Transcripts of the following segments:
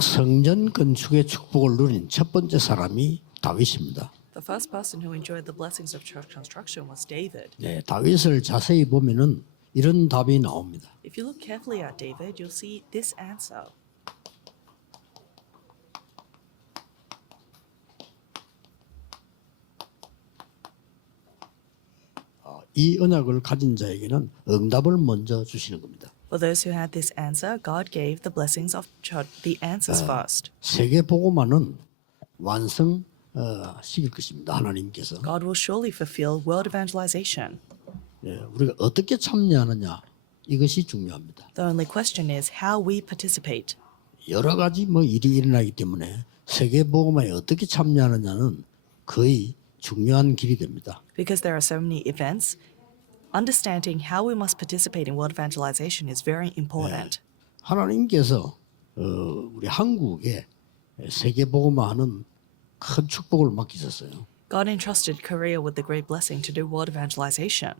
성전 건축의 축복을 누린 첫 번째 사람이 다윗입니다. The first person who enjoyed the blessings of church construction was David. 네, 다윗을 자세히 보면은 이런 답이 나옵니다. If you look carefully at David, you'll see this answer. 이 언약을 가진 자에게는 응답을 먼저 주시는 겁니다. For those who had this answer, God gave the blessings of church, the answers first. 세계 복음화는 완성 시킬 것입니다. 하나님께서. God will surely fulfill world evangelization. 예, 우리가 어떻게 참여하느냐 이것이 중요합니다. The only question is how we participate. 여러 가지 일이 일어나기 때문에 세계 복음화에 어떻게 참여하느냐는 거의 중요한 길이 됩니다. Because there are so many events, understanding how we must participate in world evangelization is very important. 하나님께서 우리 한국에 세계 복음화하는 큰 축복을 맡기셨어요. God entrusted Korea with the great blessing to do world evangelization.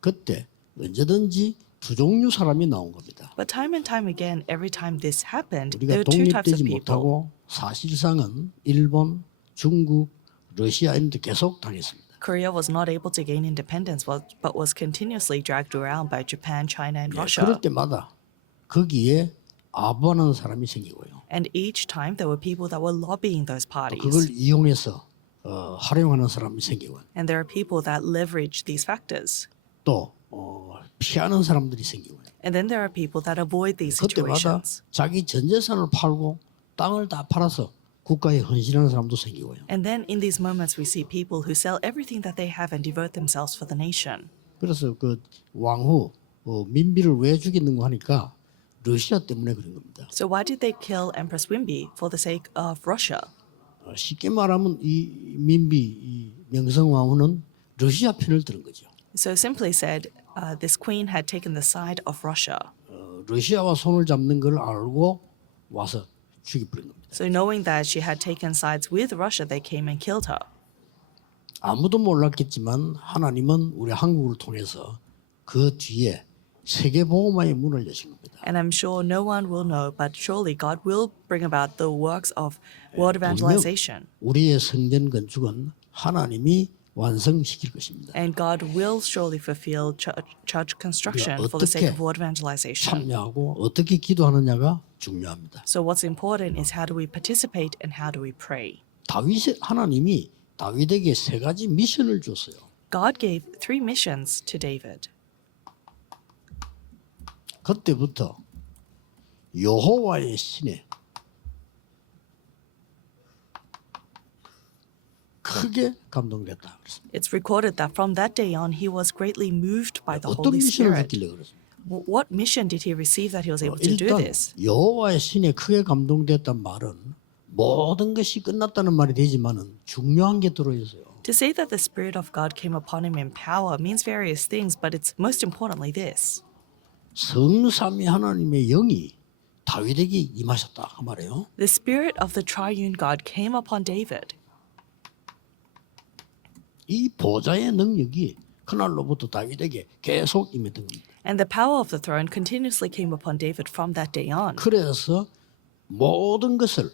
그때 언제든지 두 종류 사람이 나온 겁니다. But time and time again, every time this happened, 우리가 there were two types of 독립되지 people. 못하고 사실상은 일본, 중국, 러시아 이런 데 계속 당했습니다. Korea was not able to gain independence but was continuously dragged around by Japan, China, and 그럴 Russia. 때마다 거기에 아부하는 사람이 생기고요. And each time there were people that were lobbying those 그걸 parties. 이용해서 활용하는 사람이 생기고 And there are people that leverage these factors. 또 피하는 사람들이 생기고요. And then there are people that avoid these 그때마다 situations. 자기 전 재산을 팔고 땅을 다 팔아서 국가에 헌신하는 사람도 생기고요. And then in these moments we see people who sell everything that they have and devote themselves for the nation. 그래서 그 왕후 민비를 왜 죽였는가 하니까 러시아 때문에 그런 겁니다. So why did they kill Empress Wimbi? For the sake of Russia. 쉽게 말하면 이 민비 이 명성 왕후는 러시아 편을 들은 거죠. So simply said, this queen had taken the side of Russia. 러시아와 손을 잡는 걸 알고 와서 죽여버린 겁니다. So knowing that she had taken sides with Russia, they came and killed her. 아무도 몰랐겠지만 하나님은 우리 한국을 통해서 그 뒤에 세계 복음화의 문을 여신 겁니다. And I'm sure no one will know, but surely God will bring about the works of world 분명 evangelization. 우리의 성전 건축은 하나님이 완성시킬 것입니다. And God will surely fulfill church construction for the sake of world evangelization. 참여하고 어떻게 기도하느냐가 중요합니다. So what's important is how do we participate and how do we pray. 하나님이 다윗에게 세 가지 미션을 줬어요. God gave 3 missions to David. 그때부터 여호와의 신에 크게 감동됐다 그랬습니다. It's recorded that from that day on he was greatly moved by the 어떤 Holy 미션을 Spirit. 받길래 그랬습니다. What mission did he receive that he was able to do 일단 this? 여호와의 신에 크게 감동됐단 말은 모든 것이 끝났다는 말이 되지만은 중요한 게 들어있어요. To say that the Spirit of God came upon him in power means various things, but it's most importantly this. 성삼위 하나님의 영이 다윗에게 임하셨다 그 말이에요. The Spirit of the triune God came upon David. 이 보좌의 능력이 그날로부터 다윗에게 계속 임했던 겁니다. And the power of the throne continuously came upon David from that day on. 그래서 모든 것을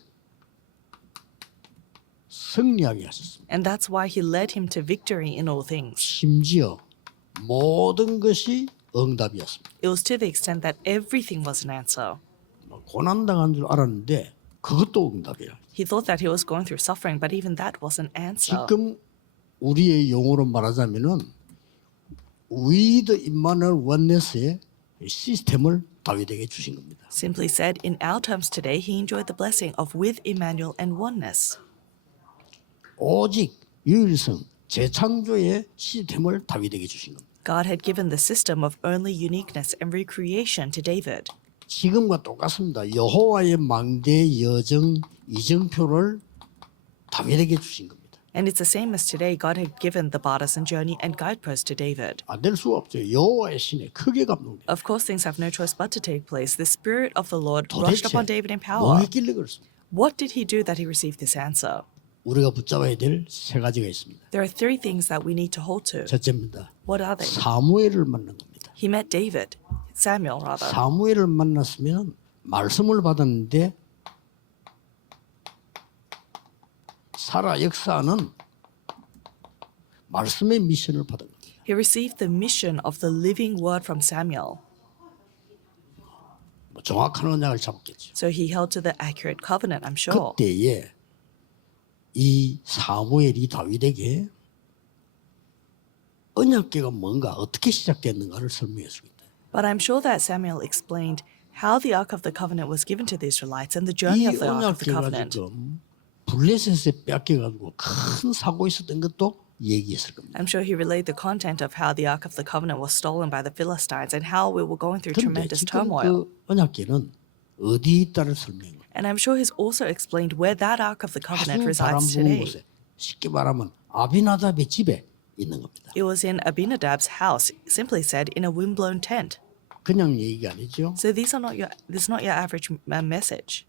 승리하게 하셨습니다. And that's why he led him to victory in all things. 심지어 모든 것이 응답이었습니다. It was to the extent that everything was an answer. 고난당한 줄 알았는데 그것도 응답이에요. He thought that he was going through suffering, but even that was an answer. 지금 우리의 용어로 말하자면은 with Emmanuel oneness의 시스템을 다윗에게 주신 겁니다. Simply said, in our terms today, he enjoyed the blessing of with Emmanuel and oneness. 오직 유일성 재창조의 시스템을 다윗에게 주신 겁니다. God had given the system of only uniqueness and recreation to David. 지금과 똑같습니다. 여호와의 망대 여정 이정표를 다윗에게 주신 겁니다. And it's the same as today. God had given the partisan journey and guideposts to David. 안 될 수가 없죠. 여호와의 신에 크게 감동돼요. Of course, things have no choice but to take place. The Spirit of the Lord rushed 도대체 upon David in 뭐 power. 했길래 그렇습니까? What did he do that he received this answer? 우리가 붙잡아야 될 세 가지가 있습니다. There are 3 things that we need to hold to. 첫째입니다. What are they? 사무엘을 만난 겁니다. He met Samuel rather. 사무엘을 만났으면 말씀을 받았는데 살아 역사하는 말씀의 미션을 받은 겁니다. He received the mission of the living word from Samuel. 뭐 정확한 언약을 잡았겠죠. So he held to the accurate covenant, I'm sure. 그때에 이 사무엘이 다윗에게 언약궤가 뭔가 어떻게 시작됐는가를 설명했습니다. But I'm sure that Samuel explained how the Ark of the Covenant was given to the Israelites and the journey 이 of the Ark of the 언약궤가 Covenant. 지금 블레셋에 뺏겨가지고 큰 사고 있었던 것도 얘기했을 겁니다. I'm sure he relayed the content of how the Ark of the Covenant was stolen by the Philistines and how we were going through 그런데 tremendous 지금 turmoil. 그 언약궤는 어디 있다를 설명해요. And I'm sure he's also explained where that Ark of the Covenant 아주 바람 resides 부는 today. 곳에 쉽게 말하면 아비나답의 집에 있는 겁니다. It was in Abinadab's house, simply said, in a windblown tent. 그냥 얘기가 아니죠. So this is not your average message.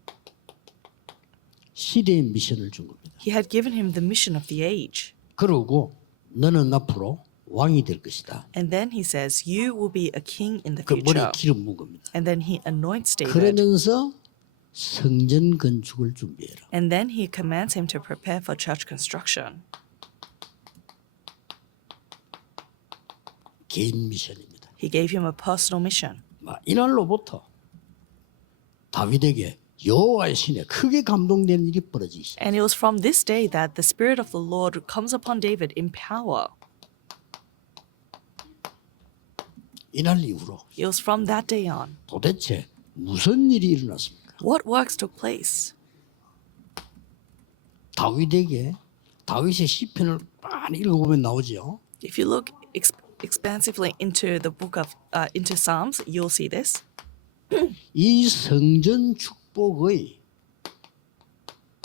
시대의 미션을 준 겁니다. He had given him the mission of the age. 그러고 너는 앞으로 왕이 될 것이다. And then he says, you will be a king in the 그 머리에 future. 기름 부은 겁니다. And then he anoints David. 그러면서 성전 건축을 준비해라. And then he commands him to prepare for church construction. 개인 미션입니다. He gave him a personal mission. 이날로부터 다윗에게 여호와의 신에 크게 감동되는 일이 벌어지기 시작. And it was from this day that the Spirit of the Lord comes upon David in power. 이날 이후로 It was from that day on. 도대체 무슨 일이 일어났습니까? What works took place? 다윗에게 다윗의 시편을 많이 읽어보면 나오죠. If you look expansively into the book of into Psalms, you'll see this. 이 성전 축복의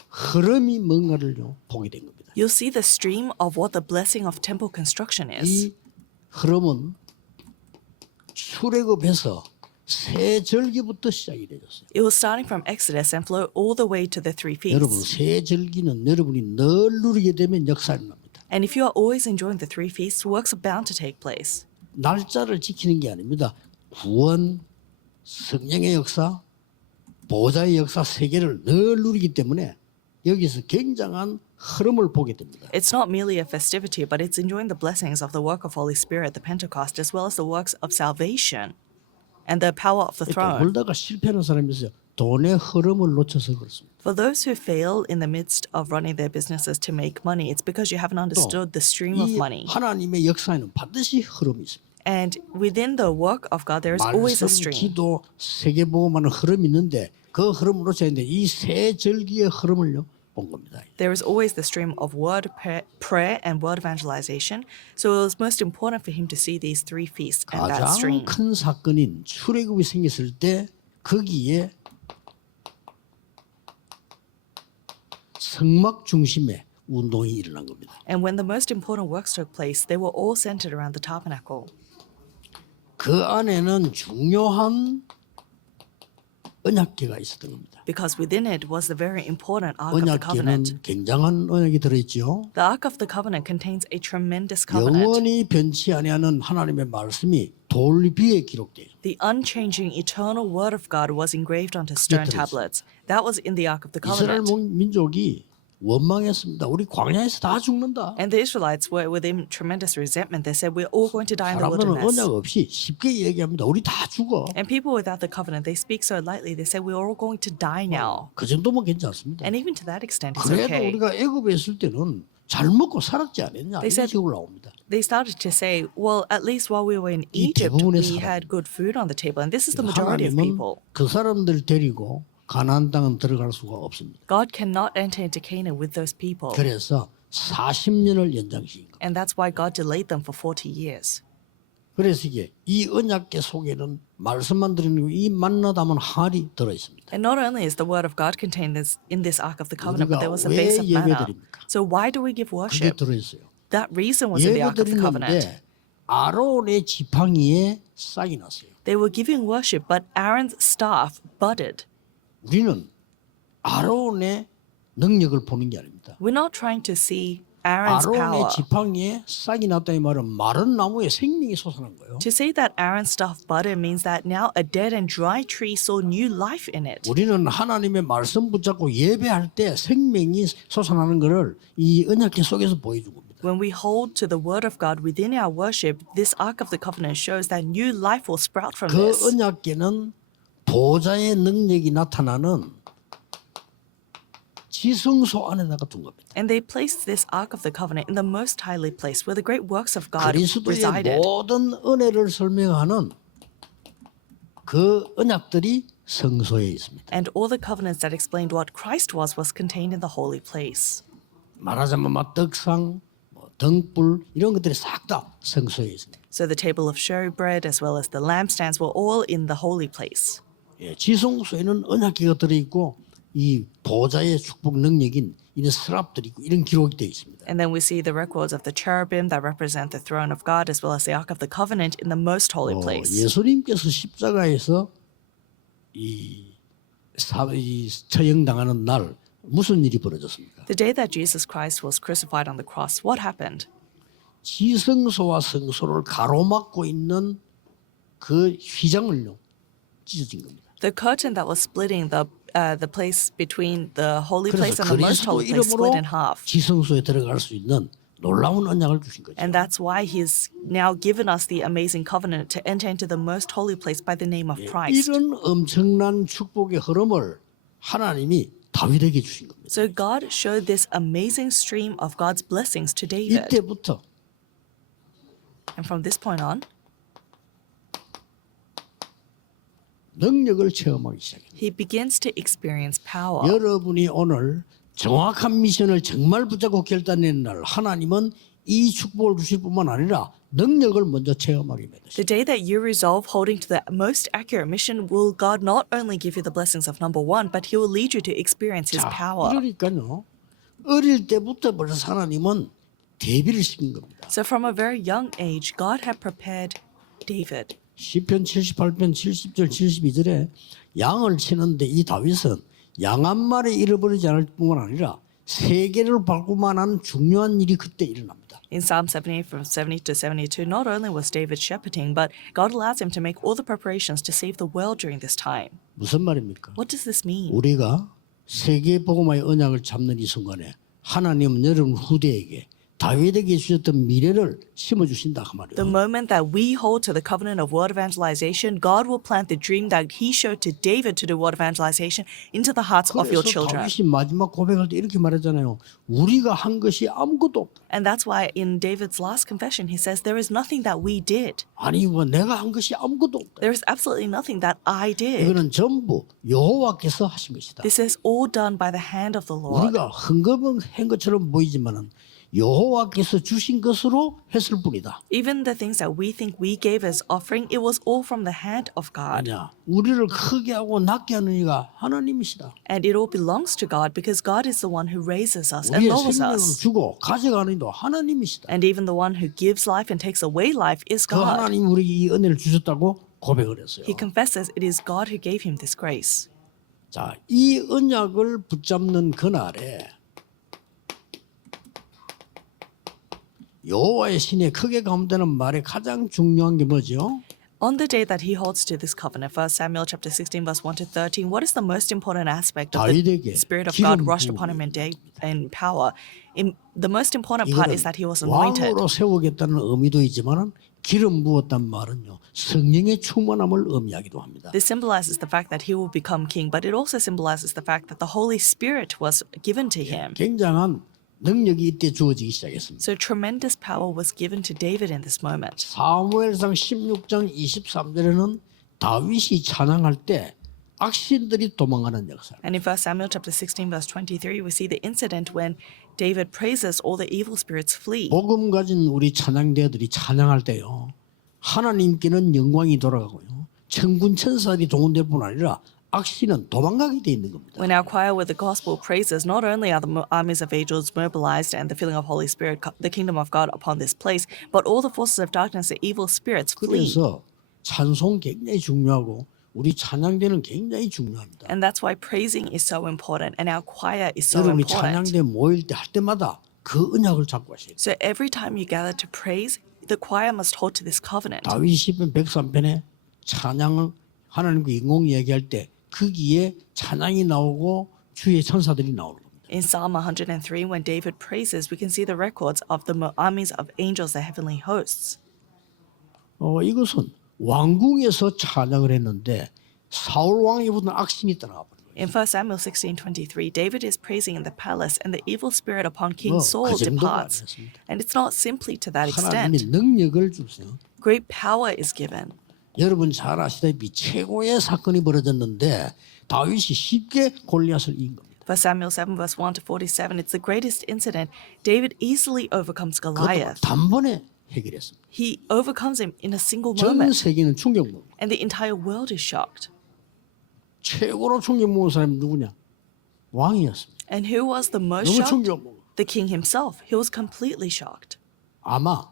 흐름이 뭔가를요 보게 된 겁니다. You'll see the stream of what the blessing of temple construction is. 이 흐름은 출애굽에서 새 절기부터 시작이 되었어요. It was starting from Exodus and flowed all the way to the three 여러분 feasts. 새 절기는 여러분이 늘 누리게 되면 역사가 납니다. And if you are always enjoying the three feasts, works are bound to take place. 날짜를 지키는 게 아닙니다. 구원, 성령의 역사, 보좌의 역사 세 개를 늘 누리기 때문에 여기서 굉장한 흐름을 보게 됩니다. It's not merely a festivity, but it's enjoying the blessings of the work of Holy Spirit, the Pentecost, as well as the works of salvation and the power of the 돈 throne. 벌다가 실패하는 사람이 있어요. 돈의 흐름을 놓쳐서 그렇습니다. For those who fail in the midst of running their businesses to make money, it's because you haven't understood the stream of 이 money. 하나님의 역사에는 반드시 흐름이 있습니다. And within the work of God, there is always 말씀, a stream. 기도, 세계복음하는 흐름이 있는데 그 흐름을 놓쳐야 되는데 이 세 절기의 흐름을요 본 겁니다. There is always the stream of word prayer and word evangelization. So it was most important for him to see these three feasts and that 가장 stream. 큰 사건인 출애굽이 생겼을 때 거기에 성막 중심의 운동이 일어난 겁니다. And when the most important works took place, they were all centered around the tabernacle. 그 안에는 중요한 언약궤가 있었던 겁니다. Because within it was the very important Ark of the Covenant. 언약궤는 굉장한 언약이 들어있죠. The Ark of the Covenant contains a tremendous covenant. 영원히 변치 아니하는 하나님의 말씀이 돌 위에 기록돼요. The unchanging eternal word of God was engraved onto stone 들어있어요. tablets. That was in the Ark of the 이스라엘 Covenant. 민족이 원망했습니다. 우리 광야에서 다 죽는다. And the Israelites were within tremendous resentment. They said, we're all going to die in the 사람들은 wilderness. 언약 없이 쉽게 얘기합니다. 우리 다 죽어. And people without the covenant, they speak so lightly. They say, we're all going to die now. 그 정도면 괜찮습니다. And even to that extent, it's 그래도 okay. 우리가 애굽에 있을 때는 잘 먹고 살았지 않았냐 이런 said- 식으로 나옵니다. They started to say, well, at least while we were in 이 Egypt, 대부분의 we 사람. had good food on the table. And this is the majority of 하나님은 people. 그 사람들 데리고 가나안 땅은 들어갈 수가 없습니다. God cannot enter into Canaan with those people. 그래서 40년을 연장시킨 겁니다. And that's why God delayed them for 40 years. 그래서 이게 이 언약궤 속에는 말씀만 들어있는 이 만나 담은 할이 들어 있습니다. And not only is the word of God contained in this Ark of the Covenant, but there was a 왜 base of manna. 예배드립니까? So why do we give 그게 worship? 들어 있어요. That reason was in the Ark of the Covenant. 예배드리는데 아론의 지팡이에 싹이 났어요. They were giving worship, but Aaron's staff budded. 우리는 아론의 능력을 보는 게 아닙니다. We're not trying to see Aaron's 아론의 power. 지팡이에 싹이 났다 이 말은 마른 나무에 생명이 솟아난 거예요. To say that Aaron's staff budded means that now a dead and dry tree saw new life in it. 우리는 하나님의 말씀 붙잡고 예배할 때 생명이 솟아나는 것을 이 언약궤 속에서 보여준 겁니다. When we hold to the word of God within our worship, this Ark of the Covenant shows that new life will sprout from 그 this. 언약궤는 보좌의 능력이 나타나는 지성소 안에다가 둔 겁니다. And they placed this Ark of the Covenant in the most highly place where the great works of God 그리스도의 resided. 모든 은혜를 설명하는 그 언약들이 성소에 있습니다. And all the covenants that explained what Christ was contained in the holy place. 말하자면 막 떡상, 등불 이런 것들이 싹 다 성소에 있습니다. So the table of showbread as well as the lampstands were all in the holy place. 예, 지성소에는 언약궤가 들어있고 이 보좌의 축복 능력인 이런 서랍들이 있고 이런 기록이 되어 있습니다. And then we see the records of the cherubim that represent the throne of God as well as the Ark of the Covenant in the most holy place. 예수님께서 십자가에서 이 처형당하는 날 무슨 일이 벌어졌습니까? The day that Jesus Christ was crucified on the cross, what happened? 지성소와 성소를 가로막고 있는 그 휘장을요 찢어진 겁니다. The curtain that was splitting the place between the holy place 그래서 and the most 그리스도 holy place 이름으로 split in half. 지성소에 들어갈 수 있는 놀라운 언약을 주신 거죠. And that's why he's now given us the amazing covenant to enter into the most holy place by the name of Christ. 이런 엄청난 축복의 흐름을 하나님이 다윗에게 주신 겁니다. So God showed this amazing stream of God's blessings to David. 이때부터 And from this point on, 능력을 체험하기 시작합니다. he begins to experience power. 여러분이 오늘 정확한 미션을 정말 붙잡고 결단내는 날 하나님은 이 축복을 주실 뿐만 아니라 능력을 먼저 체험하게 만드십니다. The day that you resolve holding to the most accurate mission, will God not only give you the blessings of number one, but He will lead you to experience His 자, power. 이러니까요. 어릴 때부터 벌써 하나님은 대비를 시킨 겁니다. So from a very young age, God had prepared David. 시편 78편 70절 72절에 양을 치는데 이 다윗은 양 한 마리 잃어버리지 않을 뿐만 아니라 세계를 밟고만 한 중요한 일이 그때 일어납니다. In Psalm 78 from 70 to 72, not only was David shepherding, but God allows him to make all the preparations to save the world during this time. 무슨 말입니까? What does this mean? 우리가 세계 복음화의 언약을 잡는 이 순간에 하나님은 여러분 후대에게 다윗에게 주셨던 미래를 심어주신다 그 말이에요. The moment that we hold to the covenant of word evangelization, God will plant the dream that He showed to David to do word evangelization into the hearts of your 그래서 children. 다윗이 마지막 고백할 때 이렇게 말했잖아요. 우리가 한 것이 아무것도 없다. And that's why in David's last confession, he says, there is nothing that we did. 아니 뭐 내가 한 것이 아무것도 없다. There is absolutely nothing that I did. 이거는 전부 여호와께서 하신 것이다. This is all done by the hand of the Lord. 우리가 흥금한 것처럼 보이지만은 여호와께서 주신 것으로 했을 뿐이다. Even the things that we think we gave as offering, it was all from the hand of God. 아니야. 우리를 크게 하고 낮게 하는 이가 하나님이시다. And it all belongs to God because God is the one who raises us and 우리의 lowers 생명을 us. 주고 가져가는 이도 하나님이시다. And even the one who gives life and takes away life is 그 God. 하나님 우리에게 이 은혜를 주셨다고 고백을 했어요. He confesses it is God who gave him this grace. 자, 이 언약을 붙잡는 그날에 여호와의 신에 크게 감되는 말에 가장 중요한 게 뭐죠? On the day that he holds to this covenant, 1 Samuel chapter 16, verse 1 to 13, what is the most important aspect of 다윗에게 the Spirit of God 기름 rushed upon him in power? The most important part is that he was anointed. 왕으로 세우겠다는 의미도 있지만은 기름 부었단 말은요 성령의 충만함을 의미하기도 합니다. This symbolizes the fact that he will become king, but it also symbolizes the fact that the Holy Spirit was given to him. 굉장한 능력이 이때 주어지기 시작했습니다. So tremendous power was given to David in this moment. 사무엘상 16장 23절에는 다윗이 찬양할 때 악신들이 도망가는 역사. And in 1 Samuel chapter 16, verse 23, we see the incident when David praises all the evil spirits flee. 복음 가진 우리 찬양대들이 찬양할 때요. 하나님께는 영광이 돌아가고요. 천군 천사들이 동원될 뿐 아니라 악신은 도망가게 돼 있는 겁니다. When our choir with the gospel praises, not only are the armies of angels mobilized and the filling of Holy Spirit, the kingdom of God upon this place, but all the forces of darkness, the evil spirits flee. 그래서 찬송 굉장히 중요하고 우리 찬양대는 굉장히 중요합니다. And that's why praising is so important and our choir is so 여러분이 important. 찬양대 모일 때 할 때마다 그 언약을 잡고 하셔야 돼요. So every time you gather to praise, the choir must hold to this covenant. 다윗 시편 103편에 찬양을 하나님과 인공 이야기할 때 거기에 찬양이 나오고 주의 천사들이 나오는 겁니다. In Psalm 103, when David praises, we can see the records of the armies of angels, the heavenly hosts. 이것은 왕궁에서 찬양을 했는데 사울 왕이 붙은 악신이 떠나가 버린 거예요. In 1 Samuel 16:23, David is praising in the palace, and the evil spirit upon King 뭐, Saul 그 정도가 departs. 아니었습니다. And it's not simply to that 하나님이 extent. 능력을 주세요. Great power is given. 여러분 잘 아시다시피 최고의 사건이 벌어졌는데 다윗이 쉽게 골리앗을 이긴 겁니다. 1 Samuel 7 verse 1 to 47, it's the greatest incident. David easily overcomes 그것도 Goliath. 단번에 해결했습니다. He overcomes him in a single 전 moment, 세계는 충격 먹은 거예요. and the entire world is shocked. 최고로 충격 먹은 사람이 누구냐? 왕이었습니다. And who was the most 너무 shocked? 충격 먹어. The king himself. He was completely shocked. 아마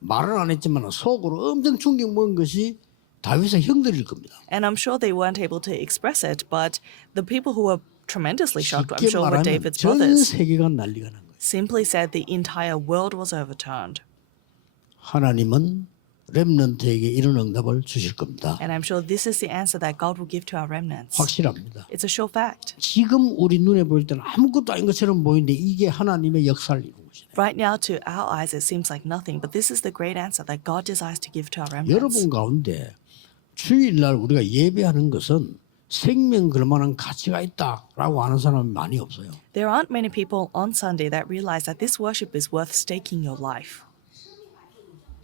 말은 안 했지만 속으로 엄청 충격 먹은 것이 다윗의 형들일 겁니다. And I'm sure they weren't able to express it, but the people who were tremendously shocked, I'm 쉽게 sure, were 말하면 David's 전 brothers. 세계가 난리가 난 거예요. Simply said, the entire world was overturned. 하나님은 렘넌트에게 이런 응답을 주실 겁니다. And I'm sure this is the answer that God will give to our remnants. 확실합니다. It's a sure fact. 지금 우리 눈에 보일 때는 아무것도 아닌 것처럼 보이는데 이게 하나님의 역사를 이루는 것이에요. Right now, to our eyes, it seems like nothing, but this is the great answer that God desires to give to our remnants. 여러분 가운데 주일날 우리가 예배하는 것은 생명 걸 만한 가치가 있다라고 하는 사람이 많이 없어요. There aren't many people on Sunday that realize that this worship is worth staking your life.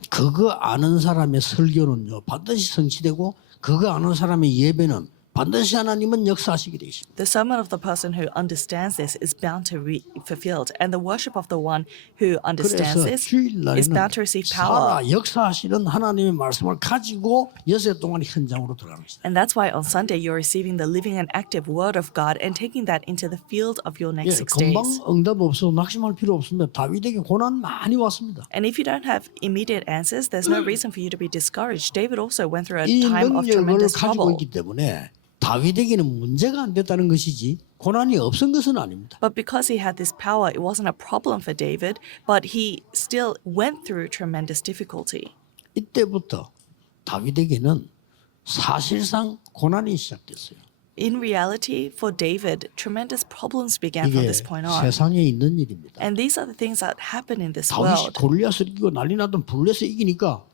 그거 아는 사람의 설교는요 반드시 성취되고 그거 아는 사람의 예배는 반드시 하나님은 역사하시게 되어 있습니다. The sermon of the person who understands this is bound to be fulfilled, and the worship of the one who understands 그래서 this is 주일날에는 bound to receive power. 살아 역사하시는 하나님의 말씀을 가지고 여세 동안 현장으로 들어가는 것이다. And that's why on Sunday you're receiving the living and active word of God and taking that into the field of your next 6 금방 days. 응답 없어도 낙심할 필요 없습니다. 다윗에게 고난 많이 왔습니다. And if you don't have immediate answers, there's no reason for you to be discouraged. David also went through a 이 time of 능력을 tremendous 가지고 trouble. 있기 때문에 다윗에게는 문제가 안 됐다는 것이지 고난이 없은 것은 아닙니다. But because he had this power, it wasn't a problem for David, but he still went through tremendous difficulty. 이때부터 다윗에게는 사실상 고난이 시작됐어요. In reality, for David, tremendous problems began from 이게 this point on. 세상에 있는 일입니다. And these are the things that happen in this 다윗이 world. 골리앗을 이기고 난리 나던 블레셋 이기니까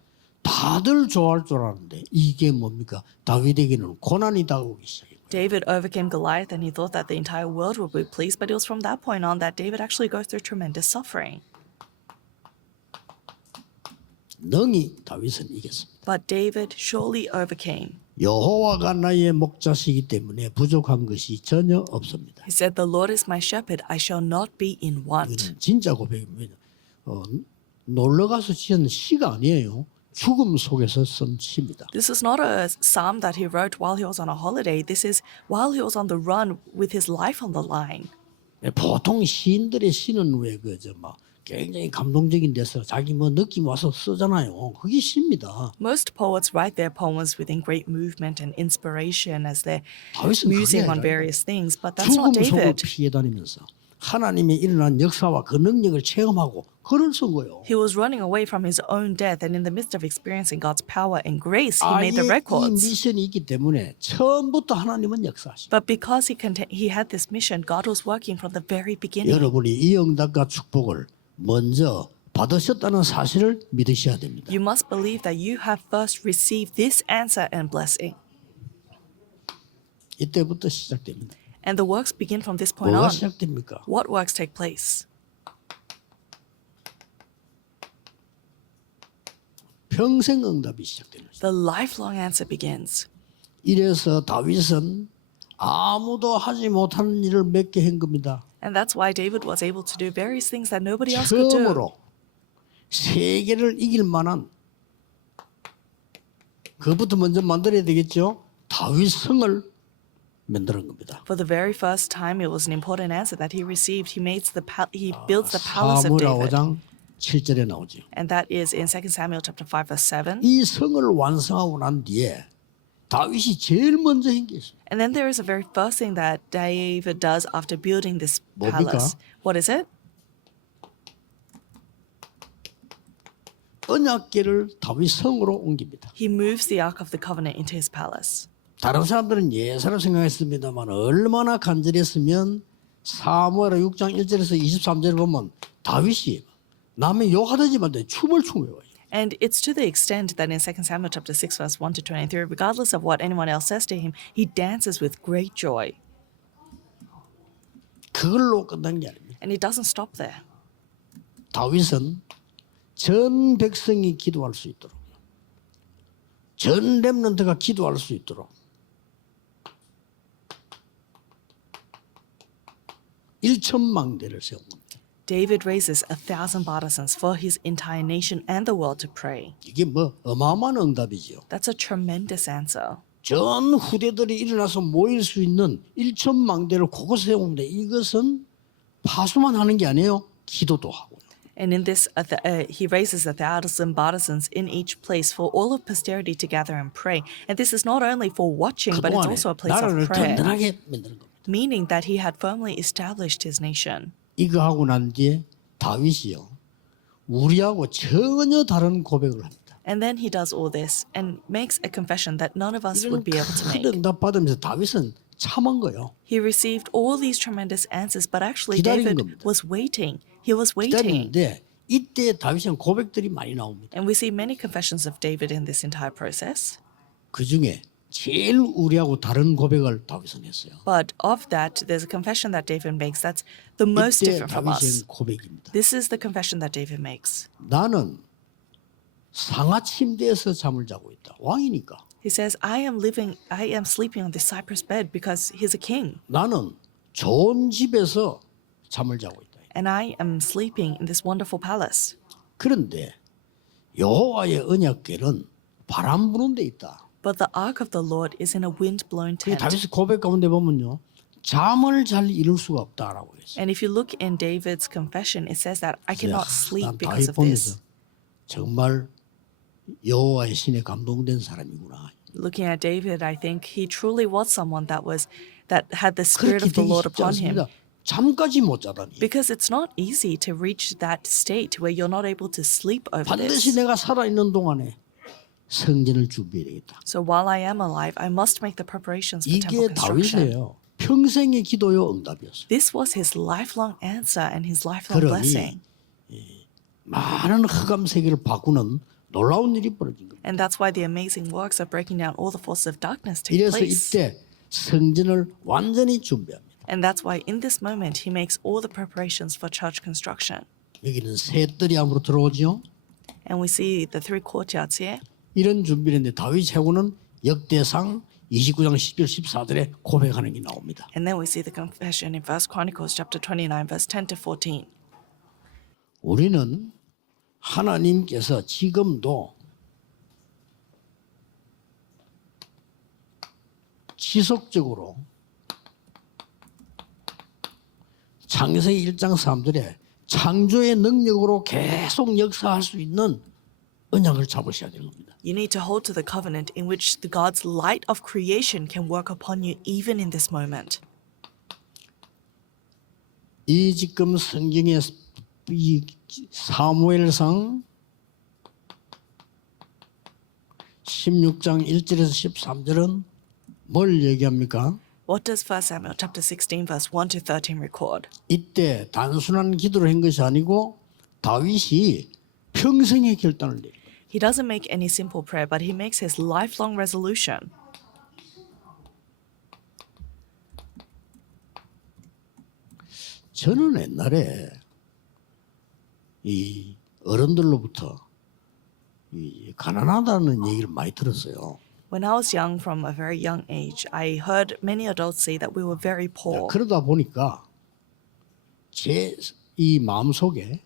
다들 좋아할 줄 알았는데 이게 뭡니까? 다윗에게는 고난이 다가오기 시작해요. David overcame Goliath and he thought that the entire world would be pleased, but it was from that point on that David actually goes through tremendous suffering. 능히 다윗은 이겼습니다. But David surely overcame. 여호와가 나의 목자시기 때문에 부족한 것이 전혀 없습니다. He said, "The Lord is my shepherd; I shall not be in want." 이거는 진짜 고백입니다. 놀러 가서 지은 시가 아니에요. 죽음 속에서 쓴 시입니다. This is not a psalm that he wrote while he was on a holiday. This is while he was on the run with his life on the line. 보통 시인들의 시는 왜 그저 막 굉장히 감동적인 데서 자기 뭐 느낌 와서 쓰잖아요. 그게 시입니다. Most poets write their poems within great movement and inspiration as they're 다윗은 musing 그게 on 아니라 various things, but that's 죽음 not 속을 David. 피해 다니면서 하나님의 일어난 역사와 그 능력을 체험하고 글을 쓴 거예요. He was running away from his own death, and in the midst of experiencing God's power and grace, he made the 이 records. 미션이 있기 때문에 처음부터 하나님은 역사하시고 But because he had this mission, God was working from the very beginning. 여러분이 이 응답과 축복을 먼저 받으셨다는 사실을 믿으셔야 됩니다. You must believe that you have first received this answer and blessing. 이때부터 시작됩니다. And the works begin from this point 뭐가 on. 시작됩니까? What works take place? 평생 응답이 시작되는 것입니다. The lifelong answer begins. 이래서 다윗은 아무도 하지 못하는 일을 몇 개 한 겁니다. And that's why David was able to do various things that nobody else could do. 처음으로 세계를 이길 만한 그것부터 먼저 만들어야 되겠죠. 다윗 성을 만드는 겁니다. For the very first time, it was an important answer that he received. He builds the palace of 사무엘하 David. 5장 7절에 나오죠. And that is in 2 Samuel chapter 5 verse 7. 이 성을 완성하고 난 뒤에 다윗이 제일 먼저 한 게 있어요. And then there is a very first thing that David does after building this 뭡니까? palace. What is it? 언약궤를 다윗 성으로 옮깁니다. He moves the Ark of the Covenant into his palace. 다른 사람들은 예사로 생각했습니다만 얼마나 간절했으면 사무엘하 6장 1절에서 23절을 보면 다윗이 남의 욕하더지만 춤을 추고요. And it's to the extent that in 2 Samuel chapter 6 verse 1 to 23, regardless of what anyone else says to him, he dances with great joy. 그걸로 끝난 게 아닙니다. And he doesn't stop there. 다윗은 전 백성이 기도할 수 있도록 전 렘넌트가 기도할 수 있도록 1,000망대를 세운 겁니다. David raises 1,000 partisans for his entire nation and the world to pray. 이게 뭐 어마어마한 응답이죠. That's a tremendous answer. 전 후대들이 일어나서 모일 수 있는 1,000망대를 곳곳에 세우는데 이것은 파수만 하는 게 아니에요. 기도도 하고. And in this, he raises 1,000 partisans in each place for all of posterity to gather and pray. And this is not only for watching, but it's 그동안에 also a place of 나라를 prayer, 든든하게 만드는 겁니다. meaning that he had firmly established his nation. 이거 하고 난 뒤에 다윗이요. 우리하고 전혀 다른 고백을 합니다. And then he does all this and makes a confession that none of us 이런 would be able to 큰 make. 응답 받으면서 다윗은 참은 거예요. He received all these tremendous answers, but actually 기다린 David 겁니다. was waiting. He was waiting. 기다리는데 이때 다윗은 고백들이 많이 나옵니다. And we see many confessions of David in this entire process. 그 중에 제일 우리하고 다른 고백을 다윗은 했어요. But of that, there's a confession that David makes that's the most 이때 different from us. 다윗의 고백입니다. This is the confession that David makes. 나는 상하 침대에서 잠을 자고 있다. 왕이니까. He says, I am sleeping on this cypress bed because he's a king. 나는 좋은 집에서 잠을 자고 있다. And I am sleeping in this wonderful palace. 그런데 여호와의 언약궤는 바람 부는 데 있다. But the ark of the Lord is in a wind-blown 그 tent. 다윗의 고백 가운데 보면요. 잠을 잘 이룰 수가 없다라고 했어요. And if you look in David's confession, it says that I cannot sleep 난 because 다윗 of this. 보면서 정말 여호와의 신에 감동된 사람이구나. Looking at David, I think he truly was someone that had the spirit 그렇게 of the 되기 Lord 쉽지 upon him. 않습니다. 잠까지 못 자다니. Because it's not easy to reach that state where you're not able to sleep over 반드시 this. 내가 살아있는 동안에 성전을 준비해야 되겠다. So while I am alive, I must make the preparations for 이게 temple construction. 다윗이에요. 평생의 기도요 응답이었어요. This was his lifelong answer and his lifelong 그러니 blessing. 많은 흑암 세계를 바꾸는 놀라운 일이 벌어진 겁니다. And that's why the amazing works of breaking down all the forces of darkness take 이래서 place. 이때 성전을 완전히 준비합니다. And that's why in this moment he makes all the preparations for church construction. 여기는 새 뜰이 안으로 들어오죠. And we see the three courtyards here. 이런 준비를 했는데 다윗 최고는 역대상 29장 10절 14절에 고백하는 게 나옵니다. And then we see the confession in 1 Chronicles chapter 29 verse 10 to 14. 우리는 하나님께서 지금도 지속적으로 창세기 1장 3절에 창조의 능력으로 계속 역사할 수 있는 언약을 잡으셔야 되는 겁니다. You need to hold to the covenant in which the God's light of creation can work upon you even in this moment. 이 지금 성경의 이 사무엘상 16장 1절에서 13절은 뭘 얘기합니까? What does 1 Samuel chapter 16 verse 1 to 13 record? 이때 단순한 기도를 한 것이 아니고 다윗이 평생의 결단을 내립니다. He doesn't make any simple prayer, but he makes his lifelong resolution. 저는 옛날에 이 어른들로부터 이 가난하다는 얘기를 많이 들었어요. When I was young, from a very young age, I heard many adults say that we were very poor. 그러다 보니까 제 이 마음속에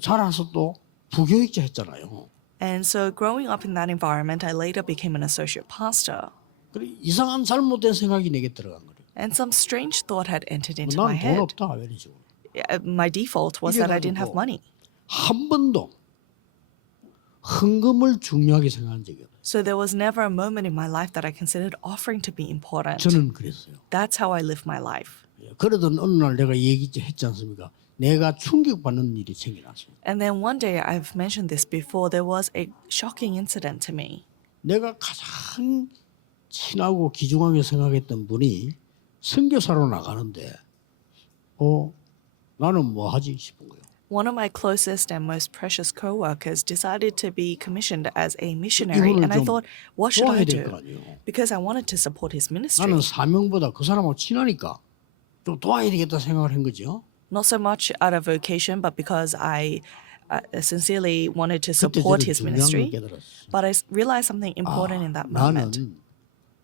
자라서 또 부교육자 했잖아요. And so growing up in that environment, I later became an associate pastor. 그래 이상한 잘못된 생각이 내게 들어간 거예요. And some strange thought had entered into my 난 돈 head. 없다 이런 식으로. My default was that I didn't have 이래가지고 money. 한 번도 헌금을 중요하게 생각한 적이 없어요. So there was never a moment in my life that I considered offering to be important. 저는 그랬어요. That's how I lived my life. 그러던 어느 날 내가 얘기했지 않습니까? 내가 충격받는 일이 생겨났어요. And then one day, I've mentioned this before, there was a shocking incident to me. 내가 가장 친하고 귀중하게 생각했던 분이 선교사로 나가는데 나는 뭐 하지 싶은 거예요. One of my closest and most precious co-workers decided to be commissioned as a missionary, 이분을 and I 좀 thought, what should 도와야 I 될 거 do? 아니에요. Because I wanted to support his ministry. 나는 사명보다 그 사람하고 친하니까 좀 도와야 되겠다 생각을 한 거죠. Not so much out of vocation, but because I sincerely wanted to 그때 support 저는 his 중요한 걸 ministry. 깨달았어요. But I realized something important in that moment. 나는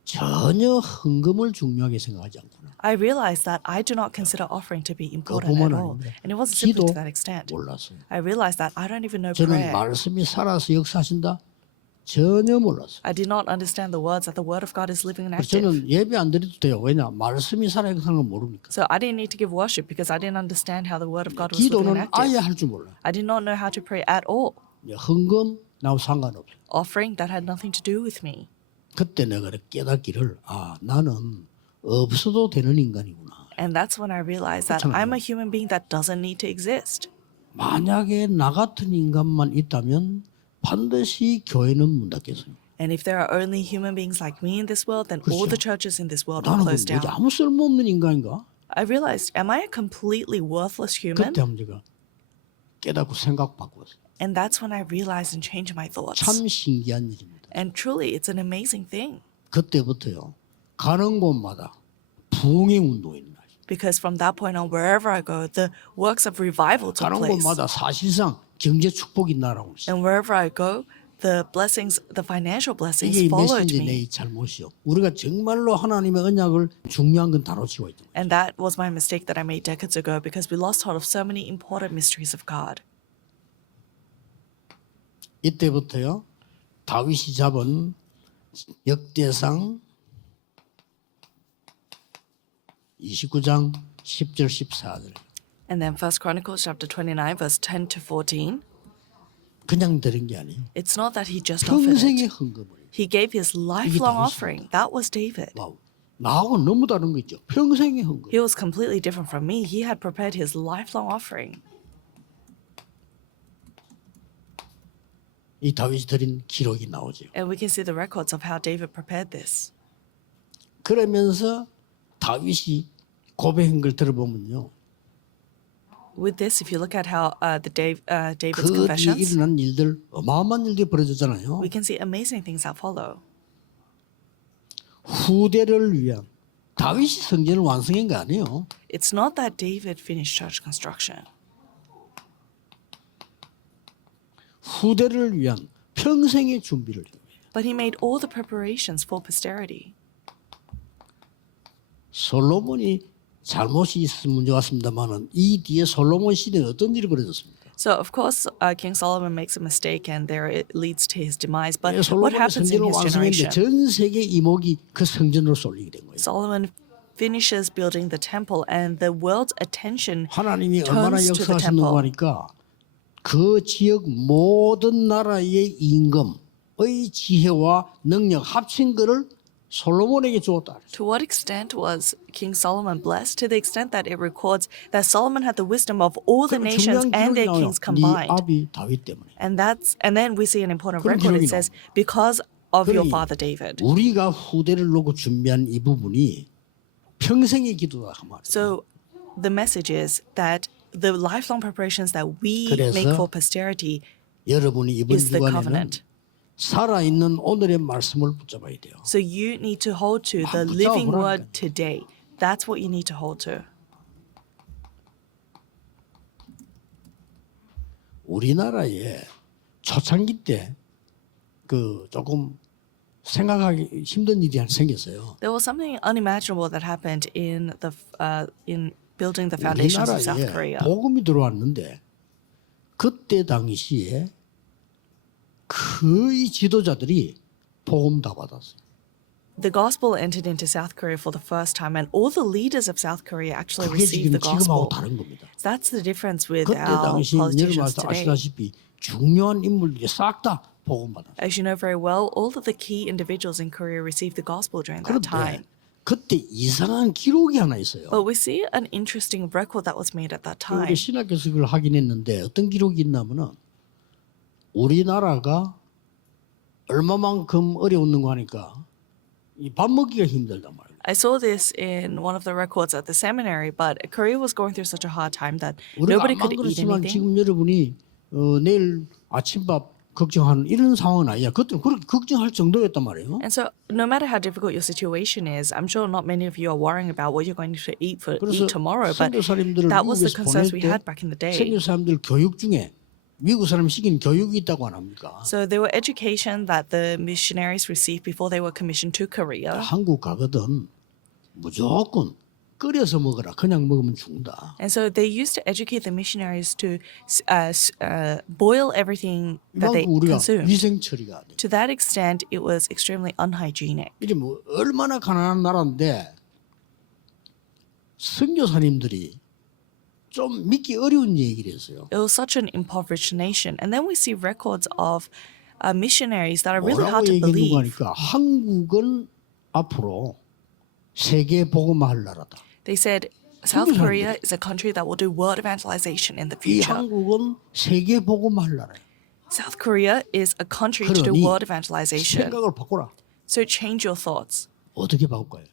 전혀 헌금을 중요하게 생각하지 않구나. I realized that I do not consider offering to be important 그뿐만 at all. 아닙니다. And it wasn't simply 기도 to that extent. 몰랐어요. I realized that I don't even know 저는 prayer. 말씀이 살아서 역사하신다 전혀 몰랐어요. I did not understand the words that the word of God is living and 그래서 active. 저는 예배 안 드려도 돼요. 왜냐 말씀이 살아 역사하는 건 모르니까. So I didn't need to give worship because I didn't understand how the word of God was living 기도는 and 아예 active. 할 줄 몰라. I did not know how to pray at all. 헌금 나하고 상관없어요. Offering, that had nothing to do with me. 그때 내가 깨닫기를 나는 없어도 되는 인간이구나. And that's when I realized that I'm a human being that doesn't need to exist. 만약에 나 같은 인간만 있다면 반드시 교회는 문 닫겠어요. And if there are only human beings like me in this world, then all the churches in this world will 나는 close 뭐지 down. 아무 쓸모없는 인간인가? I realized, am I a completely worthless human? 그때 한번 제가 깨닫고 생각 바꾸었어요. And that's when I realized and changed my thoughts. 참 신기한 일입니다. And truly, it's an amazing thing. 그때부터요. 가는 곳마다 부흥의 운동이 일어나요. Because from that point on, wherever I go, the works of revival took 가는 place. 곳마다 사실상 경제 축복이 날아오고 있어요. And wherever I go, the blessings, the financial blessings 이게 followed 메시지 me. 내 잘못이요. 우리가 정말로 하나님의 언약을 중요한 건 다 놓치고 있다. And that was my mistake that I made decades ago because we lost hold of so many important mysteries of God. 이때부터요. 다윗이 잡은 역대상 29장 10절 14절. And then 1 Chronicles chapter 29, verse 10 to 14. 그냥 들은 게 아니에요. It's not that he just offered 평생의 it. 헌금을. He gave his lifelong 다윗입니다. offering. That was David. 와우. 나하고 너무 다른 거 있죠. 평생의 헌금. He was completely different from me. He had prepared his lifelong offering. 이 다윗이 드린 기록이 나오죠. And we can see the records of how David prepared this. 그러면서 다윗이 고백한 걸 들어보면요. With this, if you look at how David's 그 뒤에 confessions, 일어난 일들 어마어마한 일들이 벌어졌잖아요. we can see amazing things that follow. 후대를 위한 다윗이 성전을 완성한 거 아니에요. It's not that David finished church construction. 후대를 위한 평생의 준비를 해요. But he made all the preparations for posterity. 솔로몬이 잘못이 있으면 문제 왔습니다만은 이 뒤에 솔로몬 시대에 어떤 일이 벌어졌습니까? So of course, King Solomon makes a mistake, and there it leads to his demise. But what 솔로몬이 happens in 성전을 his 완성했는데 generation? 전 세계 이목이 그 성전으로 쏠리게 된 거예요. Solomon finishes building the temple, and the world's attention 하나님이 얼마나 turns to the 역사하신다고 temple. 하니까 그 지역 모든 나라의 임금의 지혜와 능력 합친 것을 솔로몬에게 주었다. To what extent was King Solomon blessed? To the extent that it records that Solomon had the wisdom of all the 그럼 nations 중요한 and 기록이 their 나와요. kings 네 combined. 아비 다윗 때문에. And then we see an important 그런 record. 기록이 It says, because of your 그러니 father David. 우리가 후대를 놓고 준비한 이 부분이 평생의 기도다 그 말이에요. So the message is that the lifelong preparations that we 그래서 make for posterity 여러분이 이번 is the 주간에는 covenant. 살아있는 오늘의 말씀을 붙잡아야 돼요. So you need to hold to the 붙잡아 living 보라니까요. word today. That's what you need to hold to. 우리나라에 초창기 때 그 조금 생각하기 힘든 일이 하나 생겼어요. There was something unimaginable that happened in building the foundations of South 우리나라에 Korea. 복음이 들어왔는데 그때 당시에 거의 지도자들이 복음 다 받았어요. The gospel entered into South Korea for the first time, and all the leaders of South Korea actually 그게 received 지금 the 지금하고 gospel. 다른 겁니다. That's the difference with 그때 our 당시 여러분 politicians today. 아시다시피 중요한 인물들이 싹 다 복음 받았어요. As you know very well, all of the key individuals in Korea received the gospel during that 그런데 time. 그때 이상한 기록이 하나 있어요. But we see an interesting record that was made at that time. 우리 신학교에서 그걸 하긴 했는데 어떤 기록이 있냐면은 우리나라가 얼마만큼 어려웠는가 하니까 이 밥 먹기가 힘들단 말이에요. I saw this in one of the records at the seminary, but Korea was going through such a hard time that 우리가 nobody 아마 could eat 그렇지만 anything. 지금 여러분이 내일 아침밥 걱정하는 이런 상황은 아니야. 그때 그렇게 걱정할 정도였단 말이에요. And so, no matter how difficult your situation is, I'm sure not many of you are worrying about what you're going to eat 그래서 tomorrow. But 선교사님들을 that was the 미국에서 concerns 보낼 we 때 had back in the day. 선교사님들 교육 중에 미국 사람이 시킨 교육이 있다고 안 합니까? So there were education that the missionaries received before they were commissioned to Korea. 한국 가거든 무조건 끓여서 먹어라. 그냥 먹으면 죽는다. And so they used to educate the missionaries to boil everything that they 이만큼 우리가 consumed. 위생 처리가 돼. To that extent, it was extremely unhygienic. 이게 뭐 얼마나 가난한 나라인데 선교사님들이 좀 믿기 어려운 얘기를 했어요. It was such an impoverished nation. And then we see records of missionaries that are really 뭐라고 hard to 얘기했는가 believe. 하니까 한국은 앞으로 세계 복음화할 나라다. They said South 사람들이. Korea is a country that will do world evangelization in the 이 future. 한국은 세계 복음화할 나라예요. South Korea is a country to do 그러니 world evangelization. 생각을 바꿔라. So change your thoughts. 어떻게 바꿀까요?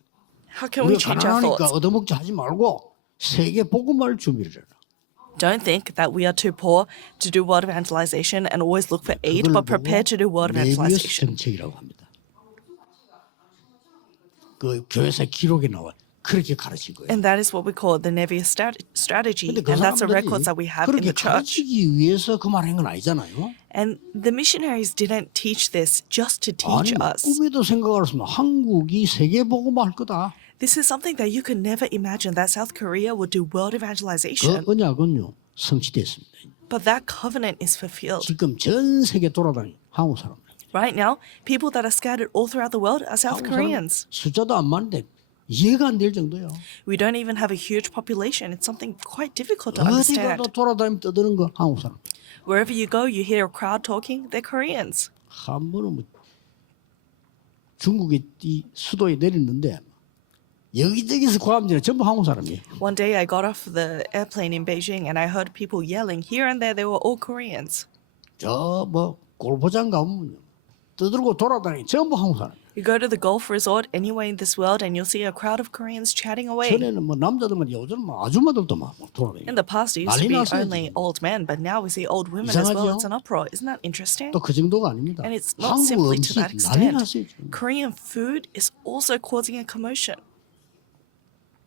How can we 우리가 change our 가난하니까 thoughts? 얻어먹지 하지 말고 세계 복음화를 준비를 해라. Don't think that we are too poor to do world evangelization and always look for aid, 그걸 but 보고 prepare to do world 메비우스 evangelization. 정책이라고 합니다. 그 교회사 기록에 나와 그렇게 가르친 거예요. And that is what we call the Nevius strategy. 근데 그 And that's the 사람들이 records that we have in 그렇게 the church. 가르치기 위해서 그 말한 건 아니잖아요. And the missionaries didn't teach this just to teach 아니 us. 꿈에도 생각할 수 없는 한국이 세계 복음화할 거다. This is something that you could never imagine that South Korea would do world 그 evangelization. 언약은요 성취됐습니다. But that covenant is fulfilled. 지금 전 세계 돌아다니는 한국 사람. Right now, people that are scattered all throughout the world are South 한국 사람 Koreans. 숫자도 안 많은데 이해가 안 될 정도예요. We don't even have a huge population. It's something quite difficult to 어디 understand. 가도 돌아다니면 떠드는 거 한국 사람. Wherever you go, you hear a crowd talking, they're Koreans. 한 번은 뭐 중국의 이 수도에 내렸는데 여기저기서 과음지는 전부 한국 사람이에요. One day I got off the airplane in Beijing and I heard people yelling. Here and there, they were all Koreans. 저 뭐 골프장 가면 떠들고 돌아다니는 전부 한국 사람. You go to the golf resort anywhere in this world and you'll see a crowd of Koreans chatting away. 전에는 뭐 남자들만 요즘은 뭐 아줌마들도 막 돌아다니고. In the past, it used to 난리 be 났어요, only 지금. old men, but now we see old women as well. 이상하죠? It's an uproar. Isn't that interesting? 또 그 정도가 아닙니다. And it's not 한국 simply to 음식 that 난리 extent. 났어요. 지금. Korean food is also causing a commotion.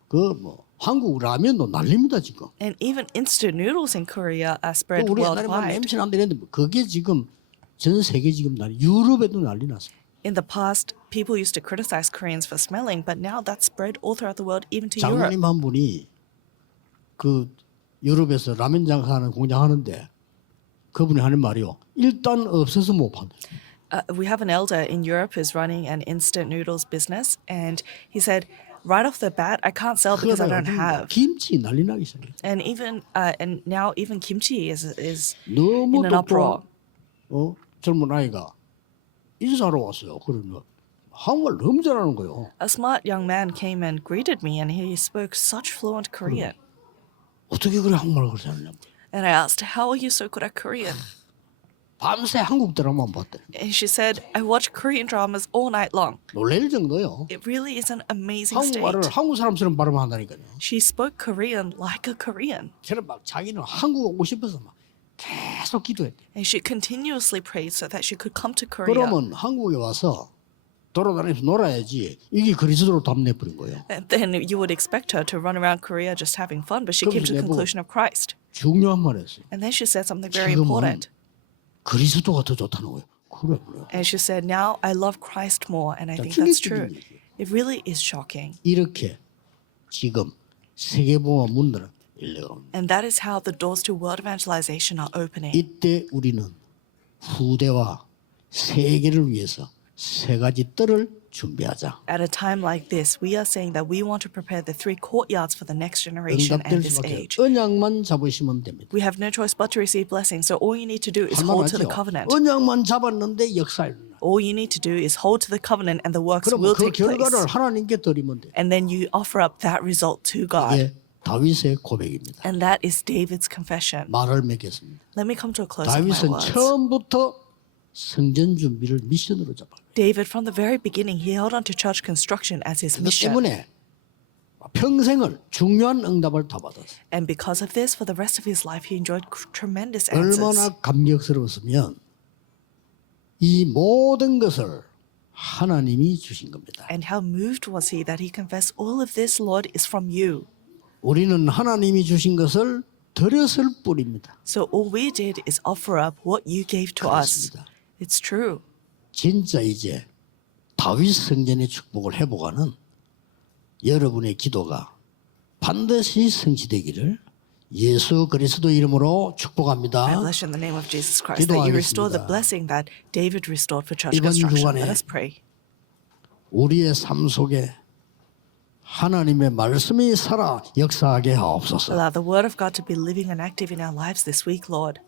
그 뭐 한국 라면도 난립니다 지금. And even instant noodles in Korea are spread 우리 옛날에 막 worldwide. 냄새 난다 했는데 그게 지금 전 세계 지금 난리. 유럽에도 난리 났어요. In the past, people used to criticize Koreans for smelling, but now that's spread all throughout the world, even to Europe. 장로님 한 분이 그 유럽에서 라면 장사하는 공장 하는데 그분이 하는 말이요. 일단 없어서 못 판다. We have an elder in Europe who's running an instant noodles business, and he said, right off the bat, I can't sell because I don't have. 김치 난리 나기 시작해. And even and now even kimchi is 너무 in an uproar. 똑똑한 젊은 아이가 인사하러 왔어요. 그러면 한국말 너무 잘하는 거예요. A smart young man came and greeted me, and he spoke such fluent Korean. 어떻게 그래 한국말을 그렇게 하느냐고. And I asked, "How are you so good at Korean?" 밤새 한국 드라마만 봤대. And she said, "I watch Korean dramas all night long." 놀랄 정도요. It really is an amazing 한국말을 state. 한국 사람처럼 발음한다니까요. She spoke Korean like a Korean. 저는 막 자기는 한국 오고 싶어서 막 계속 기도했대. And she continuously prayed so that she could come to Korea. 그러면 한국에 와서 돌아다니면서 놀아야지. 이게 그리스도로 답내버린 거예요. And then you would expect her to run around Korea just having fun, but she came to the 그러면서 conclusion of Christ. 중요한 말 했어요. And then she said something very 지금은 important. 그리스도가 더 좋다는 거예요. 그래. And she said, now I love Christ more, and I 자, think that's true. 충격적인 얘기예요. It really is shocking. 이렇게 지금 세계보험 문들은 열려갑니다. And that is how the doors to world evangelization are opening. 이때 우리는 후대와 세계를 위해서 세 가지 뜰을 준비하자. At a time like this, we are saying that we want to prepare the 3 courtyards for the next generation 응답될 and this 수밖에 age. 언약만 잡으시면 됩니다. We have no choice but to receive blessings, so all you need to do is hold to 할만하죠. the covenant. 언약만 잡았는데 역사를. All you need to do is hold to the covenant and the works 그러면 will 그 take place. 결과를 하나님께 드리면 돼. And then you offer up that result to God. 이게 다윗의 고백입니다. And that is David's confession. 말을 맺겠습니다. Let me come to a close of my 다윗은 words. 처음부터 성전 준비를 미션으로 잡아요. David, from the very beginning, he held on to church construction as his 그것 mission. 때문에 평생을 중요한 응답을 다 받았어요. And because of this, for the rest of his life, he enjoyed tremendous 얼마나 answers. 감격스러웠으면 이 모든 것을 하나님이 주신 겁니다. And how moved was he that he confessed, all of this, Lord, is from you. 우리는 하나님이 주신 것을 드렸을 뿐입니다. So all we did is offer up what you gave to us. 그렇습니다. It's true. 진짜 이제 다윗 성전의 축복을 회복하는 여러분의 기도가 반드시 성취되기를 예수 그리스도 이름으로 I 축복합니다. bless you in the name of Jesus Christ that you restore the 기도하겠습니다. blessing that David restored for church 이번 construction. 주간에 Let us pray. 우리의 삶 속에 하나님의 말씀이 살아 역사하게 하옵소서. Allow the word of God to be living and active in our lives this week, Lord.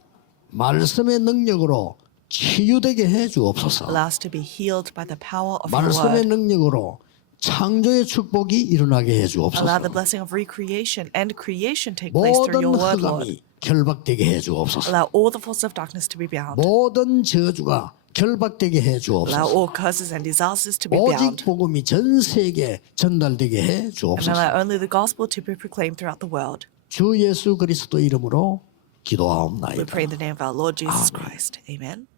말씀의 능력으로 치유되게 해 주옵소서. Allow us to be healed by the power of your 말씀의 word. 능력으로 창조의 축복이 일어나게 해 Allow the 주옵소서. blessing of recreation and creation take place through 모든 your word, Lord. 흑암이 결박되게 해 주옵소서. Allow all the forces of darkness to be bound. 모든 저주가 결박되게 해 Allow 주옵소서. all curses and disasters to be 오직 bound. 복음이 전 세계에 전달되게 해 And 주옵소서. allow only the gospel to be proclaimed throughout the world. 주 예수 그리스도 이름으로 We pray in 기도하옵나이다. the name of our Lord Jesus Christ. Amen.